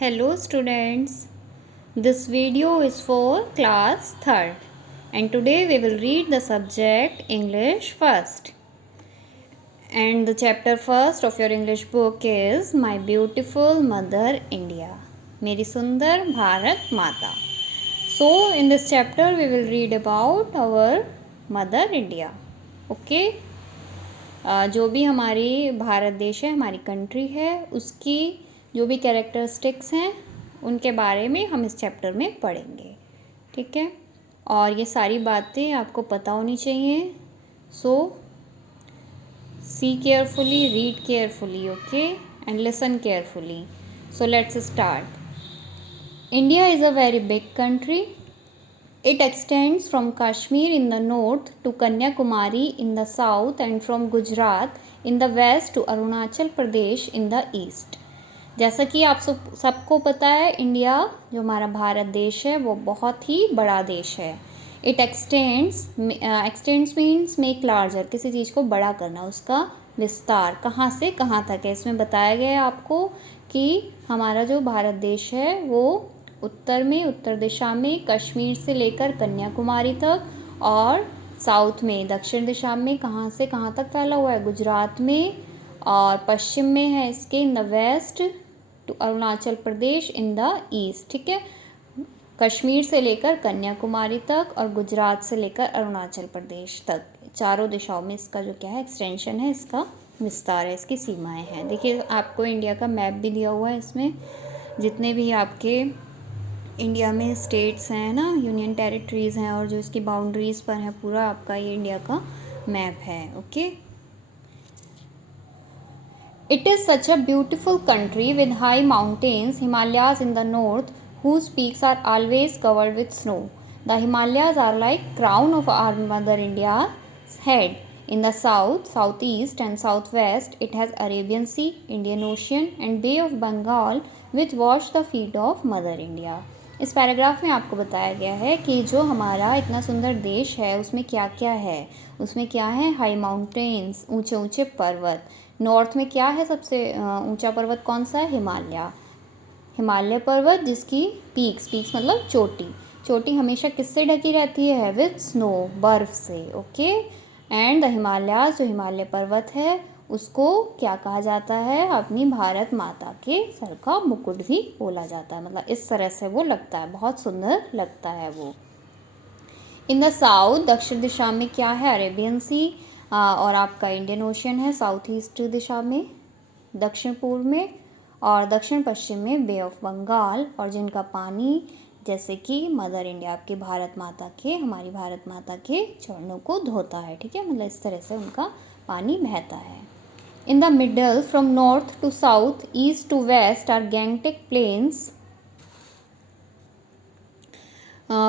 Hello students, this video is for class 3rd and today we will read the subject English first. And the chapter first of your English book is My Beautiful Mother India, Meri Sundar Bharat Mata. So in this chapter we will read about our Mother India. Okay? जो भी हमारी भारत देश है, हमारी country है, उसकी जो भी कैरेक्टरिस्टिक्स हैं उनके बारे में हम इस चैप्टर में पढ़ेंगे. ठीक है, और ये सारी बातें आपको पता होनी चाहिए. So see carefully, read carefully, okay, and listen carefully. So let's start. India is a very big country. It extends from Kashmir in the north to Kanyakumari in the south and from Gujarat in the west to Arunachal Pradesh in the east. जैसा कि आप सबको पता है, India जो हमारा भारत देश है वो बहुत ही बड़ा देश है. It extends means make larger, किसी चीज़ को बड़ा करना, उसका विस्तार कहाँ से कहाँ तक है. इसमें बताया गया है आपको कि हमारा जो भारत देश है वो उत्तर में, उत्तर दिशा में कश्मीर से लेकर कन्याकुमारी तक, और साउथ में, दक्षिण दिशा में कहाँ से कहाँ तक फैला हुआ है, गुजरात में, और पश्चिम में है इसके in the west to Arunachal Pradesh in the east. ठीक है, कश्मीर से लेकर कन्याकुमारी तक और गुजरात से लेकर अरुणाचल प्रदेश तक, चारों दिशाओं में इसका जो क्या है, एक्सटेंशन है, इसका विस्तार है, इसकी सीमाएं हैं. देखिए आपको इंडिया का मैप भी दिया हुआ है. इसमें जितने भी आपके इंडिया में स्टेट्स हैं ना, यूनियन टेरिटरीज़ हैं, और जो इसकी बाउंड्रीज़ पर है, पूरा आपका ये इंडिया का मैप है. Okay. It is such a beautiful country with high mountains, Himalayas in the north whose peaks are always covered with snow. The Himalayas are like crown of our Mother India's head. In the south, southeast and southwest, it has Arabian Sea, Indian Ocean and Bay of Bengal which wash the feet of Mother India. इस paragraph में आपको बताया गया है कि जो हमारा इतना सुंदर देश है उसमें क्या क्या है. उसमें क्या है, हाई माउंटेन्स, ऊंचे ऊंचे पर्वत. नॉर्थ में क्या है, सबसे ऊंचा पर्वत कौन सा है, हिमालय पर्वत, जिसकी पीक्स मतलब चोटी हमेशा किससे ढकी रहती है, विद स्नो, बर्फ से. ओके. एंड द हिमालयाज, जो हिमालय पर्वत है उसको क्या कहा जाता है, अपनी भारत माता के सर का मुकुट भी बोला जाता है. मतलब इस तरह से वो लगता है, बहुत सुंदर लगता है वो. इन द साउथ, दक्षिण दिशा में क्या है, अरेबियन सी, और आपका इंडियन ओशन है साउथ ईस्ट दिशा में, दक्षिण पूर्व में, और दक्षिण पश्चिम में बे ऑफ बंगाल, और जिनका पानी जैसे कि मदर इंडिया, आपकी भारत माता के, हमारी भारत माता के चरणों को धोता है. ठीक है, मतलब इस तरह से उनका पानी बहता है. In the middle, from north to south, east to west are Gangetic plains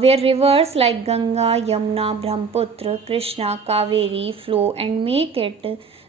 where rivers like Ganga, Yamuna, Brahmaputra, Krishna, Kaveri flow and make it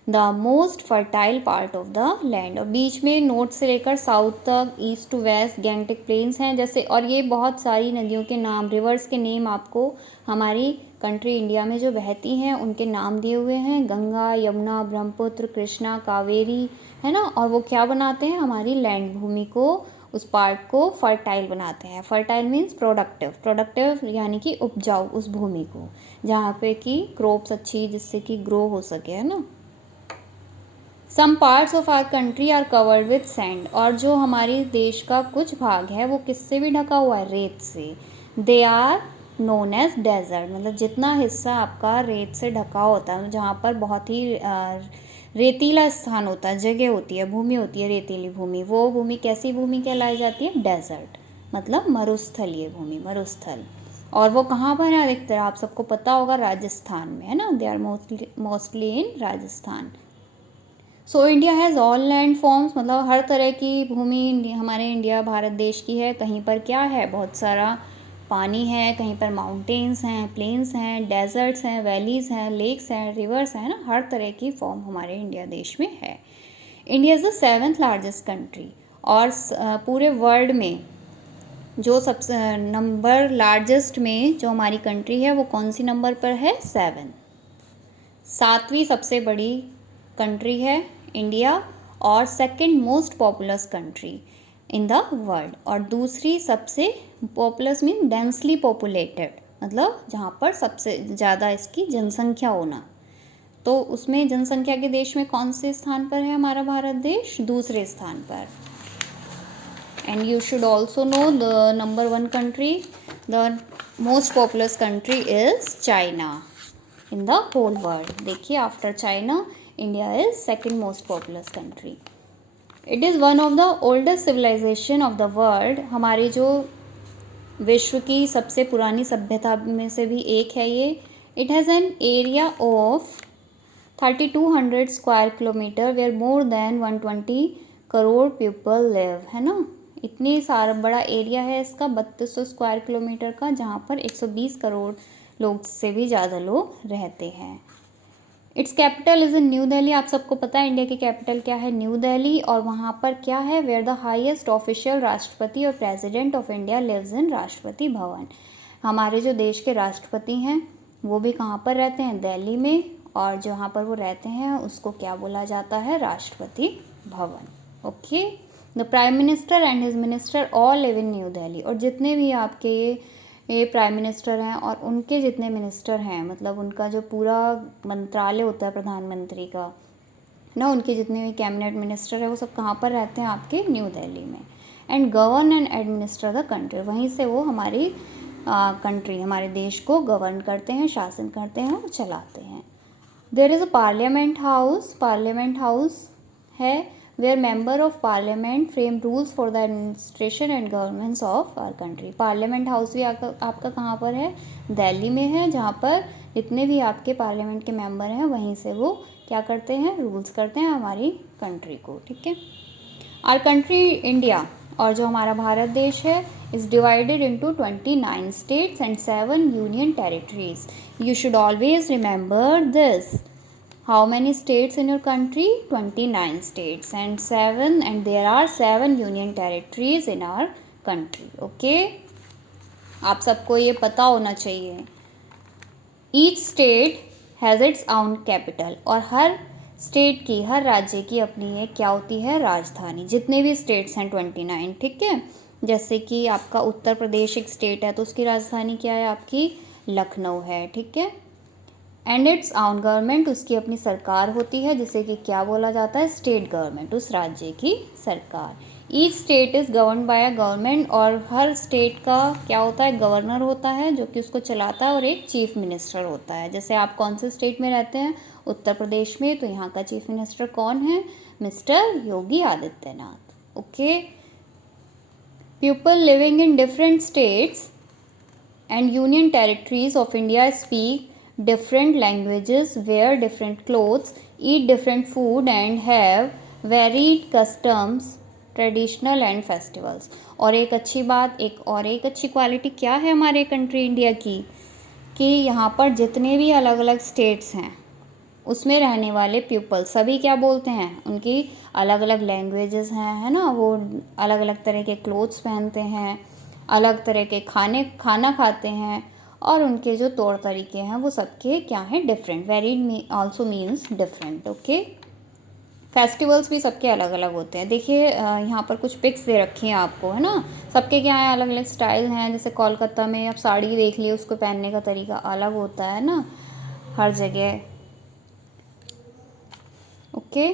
the most fertile part of the land. और बीच में north से लेकर south तक, east to west Gangetic plains हैं जैसे, और ये बहुत सारी नदियों के नाम, रिवर्स के नेम आपको हमारी कंट्री इंडिया में जो बहती हैं उनके नाम दिए हुए हैं. गंगा, यमुना, ब्रह्मपुत्र, कृष्णा, कावेरी, है ना. और वो क्या बनाते हैं, हमारी लैंड, भूमि को, उस पार्ट को फर्टाइल बनाते हैं. फर्टाइल मीन्स प्रोडक्टिव यानी कि उपजाऊ, उस भूमि को जहाँ पे कि क्रॉप्स अच्छी, जिससे कि ग्रो हो सके, है ना. Some parts of our country are covered with sand. और जो हमारे देश का कुछ भाग है वो किससे भी ढका हुआ है, रेत से. They are known as desert. मतलब जितना हिस्सा आपका रेत से ढका होता है, जहाँ पर बहुत ही रेतीला स्थान होता है, जगह होती है, भूमि होती है, रेतीली भूमि, वो भूमि कैसी भूमि कहलाई जाती है, डेजर्ट. मतलब मरुस्थलीय भूमि, मरुस्थल. और वो कहाँ पर है, अधिकतर आप सबको पता होगा, राजस्थान में, है ना. They are mostly in Rajasthan. So India has all landforms. मतलब हर तरह की भूमि हमारे इंडिया भारत देश की है. कहीं पर क्या है, बहुत सारा पानी है, कहीं पर माउंटेन्स हैं, प्लेन्स हैं, डेजर्ट्स हैं, वैलीज़ हैं, लेक्स हैं, रिवर्स हैं ना. हर तरह की फॉर्म हमारे इंडिया देश में है. India is the 7th largest country. और पूरे वर्ल्ड में जो सबसे नंबर लार्जेस्ट में जो हमारी कंट्री है वो कौन सी नंबर पर है, 7. 7वीं सबसे बड़ी कंट्री है इंडिया, और second most populous country. In the world. और दूसरी सबसे पॉपुलस मीन डेंसली पॉपुलेटेड, मतलब जहाँ पर सबसे ज़्यादा इसकी जनसंख्या होना। तो उसमें जनसंख्या के देश में कौन से स्थान पर है हमारा भारत देश? दूसरे स्थान पर। And you should also know the number 1 country, the most populous country is China in the whole world. देखिए, after China India is second most populous country. It is one of the oldest civilisation of the world. हमारी जो विश्व की सबसे पुरानी सभ्यता में से भी एक है ये। It has an area of 3200 square kilometre where more than 120 crore people live, है ना। इतनी सारा बड़ा एरिया है इसका, 3200 स्क्वायर किलोमीटर का, जहाँ पर 120 करोड़ लोग से भी ज़्यादा लोग रहते हैं। It's capital is in new Delhi. आप सबको पता है इंडिया की कैपिटल क्या है? न्यू दिल्ली। और वहाँ पर क्या है? वेयर द हाईएस्ट ऑफिशियल राष्ट्रपति और president of India lives in Rashtrapati Bhavan. हमारे जो देश के राष्ट्रपति हैं वो भी कहाँ पर रहते हैं? दिल्ली में। और जहाँ पर वो रहते हैं उसको क्या बोला जाता है? Rashtrapati Bhavan. Okay. The prime minister and his minister all live in new Delhi. और जितने भी आपके ये प्राइम मिनिस्टर हैं और उनके जितने मिनिस्टर हैं, मतलब उनका जो पूरा मंत्रालय होता है प्रधानमंत्री का ना, उनके जितने भी कैबिनेट मिनिस्टर है वो सब कहाँ पर रहते हैं? आपके न्यू दिल्ली में। And govern and administer the country. वहीं से वो हमारी कंट्री, हमारे देश को गवर्न करते हैं, शासन करते हैं और चलाते हैं। There is a parliament house. Parliament house है where member of parliament frame rules for the administration and governance of our country. Parliament house भी आपका कहाँ पर है? दिल्ली में है, जहाँ पर जितने भी आपके पार्लियामेंट के मेंबर हैं वहीं से वो क्या करते हैं? रूल्स करते हैं हमारी कंट्री को। ठीक है। आवर कंट्री इंडिया, और जो हमारा भारत देश है, is divided into 29 states and 7 union territories. You should always remember this. How many states in your country? 29 states and there are 7 union territories in our country. Okay? आप सबको ये पता होना चाहिए। Each state has its own capital। और हर state की, हर राज्य की अपनी एक क्या होती है? राजधानी। जितने भी स्टेट्स हैं 29, ठीक है। जैसे कि आपका उत्तर प्रदेश एक स्टेट है तो उसकी राजधानी क्या है? आपकी लखनऊ है, ठीक है। एंड इट्स आउन गवर्नमेंट, उसकी अपनी सरकार होती है जिसे कि क्या बोला जाता है? स्टेट गवर्नमेंट, उस राज्य की सरकार। Each state is govern by a government. और हर स्टेट का क्या होता है? गवर्नर होता है जो कि उसको चलाता है, और एक चीफ मिनिस्टर होता है। जैसे आप कौन से स्टेट में रहते हैं? उत्तर प्रदेश में, तो यहाँ का चीफ मिनिस्टर कौन है? Mister Yogi Adityanath. Okay. People living in different states and union territories of India speak different languages, wear different clothes, eat different food and have varied customs, traditional and festivals। और एक अच्छी बात, एक अच्छी क्वालिटी क्या है हमारे कंट्री इंडिया की, कि यहाँ पर जितने भी अलग अलग स्टेट्स हैं उसमें रहने वाले पीपल सभी क्या बोलते हैं? उनकी अलग अलग लैंग्वेजेस हैं, है ना। वो अलग अलग तरह के क्लोथ्स पहनते हैं, अलग तरह के खाना खाते हैं, और उनके जो तौर तरीके हैं वो सबके क्या हैं? Different. Varied also means different. Okay. Festivals भी सबके अलग अलग होते हैं। देखिए यहाँ पर कुछ पिक्स दे रखी हैं आपको, है ना। सबके क्या है? अलग अलग स्टाइल हैं। जैसे कोलकाता में आप साड़ी देख लिए, उसको पहनने का तरीका अलग होता है ना हर जगह। Okay.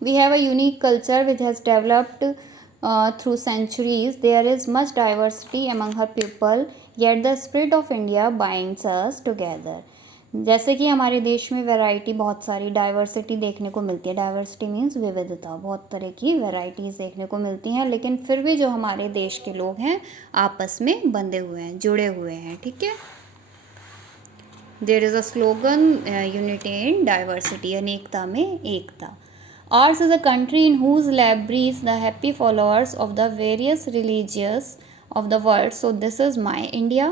We have a unique culture which has developed through centuries. There is much diversity among her people, yet the spirit of India binds us together। जैसे कि हमारे देश में वैरायटी, बहुत सारी डाइवर्सिटी देखने को मिलती है। डाइवर्सिटी मीन्स विविधता, बहुत तरह की वैरायटीज़ देखने को मिलती हैं, लेकिन फिर भी जो हमारे देश के लोग हैं आपस में बंधे हुए हैं, जुड़े हुए हैं। ठीक है। There is a slogan, unity in diversity, अनेकता में एकता। Ours is a country in whose lap breathe the happy followers of the various religions of the world. So this is my India,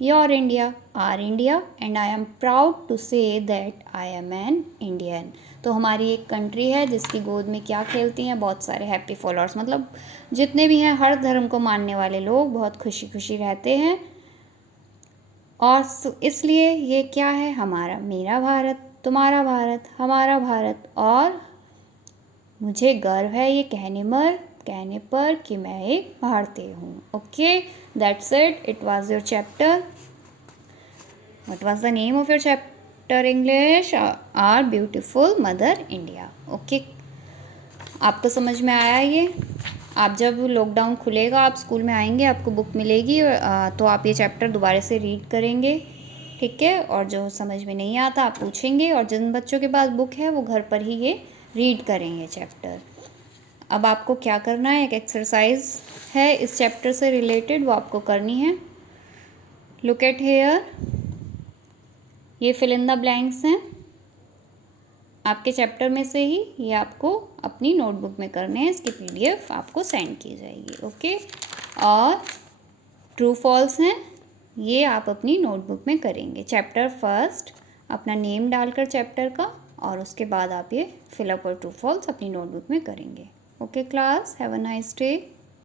your India, our India, and I am proud to say that I am an Indian। तो हमारी एक country है जिसकी गोद में क्या खेलती हैं? बहुत सारे हैप्पी फॉलोअर्स, मतलब जितने भी हैं हर धर्म को मानने वाले लोग बहुत खुशी खुशी रहते हैं। और इसलिए ये क्या है? हमारा, मेरा भारत, तुम्हारा भारत, हमारा भारत। और मुझे गर्व है ये कहने पर कहने पर कि मैं एक भारतीय हूँ. Okay, that's it was your chapter. What was the name of your chapter English? Our beautiful mother India. Okay, आपको समझ में आया ये? आप जब लॉकडाउन खुलेगा, आप स्कूल में आएंगे, आपको बुक मिलेगी, तो आप ये चैप्टर दोबारा से रीड करेंगे, ठीक है? और जो समझ में नहीं आता आप पूछेंगे, और जिन बच्चों के पास बुक है वो घर पर ही ये रीड करेंगे चैप्टर. अब आपको क्या करना है, एक एक्सरसाइज है इस चैप्टर से रिलेटेड, वो आपको करनी है. लुक एट हेयर, ये फिल इन द ब्लैंक्स हैं आपके चैप्टर में से ही. ये आपको अपनी नोटबुक में करने हैं, इसकी PDF आपको सेंड की जाएगी. ओके, और ट्रू फॉल्स हैं, ये आप अपनी नोटबुक में करेंगे. चैप्टर फर्स्ट अपना नेम डालकर चैप्टर का, और उसके बाद आप ये फिलअप और ट्रू फॉल्स अपनी नोटबुक में करेंगे. Okay class, have a nice day.